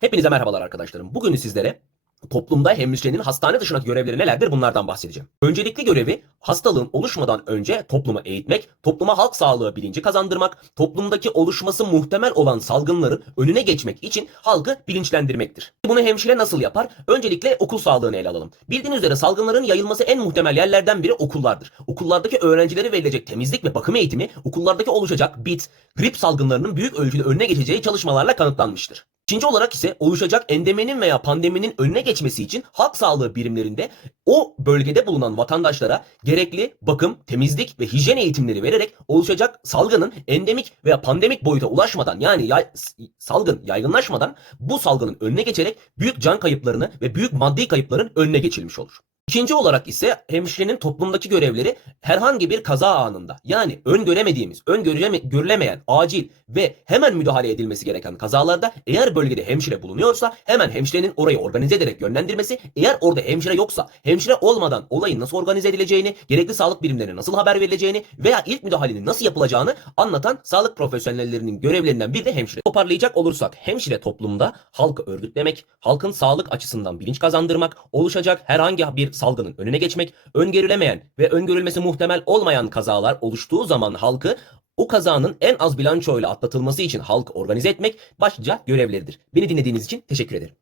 Hepinize merhabalar arkadaşlarım. Bugün sizlere toplumda hemşirenin hastane dışındaki görevleri nelerdir bunlardan bahsedeceğim. Öncelikli görevi hastalığın oluşmadan önce toplumu eğitmek, topluma halk sağlığı bilinci kazandırmak, toplumdaki oluşması muhtemel olan salgınların önüne geçmek için halkı bilinçlendirmektir. Bunu hemşire nasıl yapar? Öncelikle okul sağlığını ele alalım. Bildiğiniz üzere salgınların yayılması en muhtemel yerlerden biri okullardır. Okullardaki öğrencilere verilecek temizlik ve bakım eğitimi okullardaki oluşacak bit, grip salgınlarının büyük ölçüde önüne geçeceği çalışmalarla kanıtlanmıştır. İkinci olarak ise oluşacak endemenin veya pandeminin önüne geçmesi için halk sağlığı birimlerinde o bölgede bulunan vatandaşlara gerekli bakım, temizlik ve hijyen eğitimleri vererek oluşacak salgının endemik veya pandemik boyuta ulaşmadan yani yay- salgın yaygınlaşmadan bu salgının önüne geçerek büyük can kayıplarını ve büyük maddi kayıpların önüne geçilmiş olur. İkinci olarak ise hemşirenin toplumdaki görevleri herhangi bir kaza anında yani öngöremediğimiz, öngörülemeyen, acil ve hemen müdahale edilmesi gereken kazalarda eğer bölgede hemşire bulunuyorsa hemen hemşirenin orayı organize ederek yönlendirmesi, eğer orada hemşire yoksa hemşire olmadan olayın nasıl organize edileceğini, gerekli sağlık birimlerine nasıl haber verileceğini veya ilk müdahalenin nasıl yapılacağını anlatan sağlık profesyonellerinin görevlerinden biri de hemşire. Toparlayacak olursak hemşire toplumda halkı örgütlemek, halkın sağlık açısından bilinç kazandırmak, oluşacak herhangi bir salgının önüne geçmek, öngörülemeyen ve öngörülmesi muhtemel olmayan kazalar oluştuğu zaman halkı o kazanın en az bilançoyla atlatılması için halkı organize etmek başlıca görevleridir. Beni dinlediğiniz için teşekkür ederim.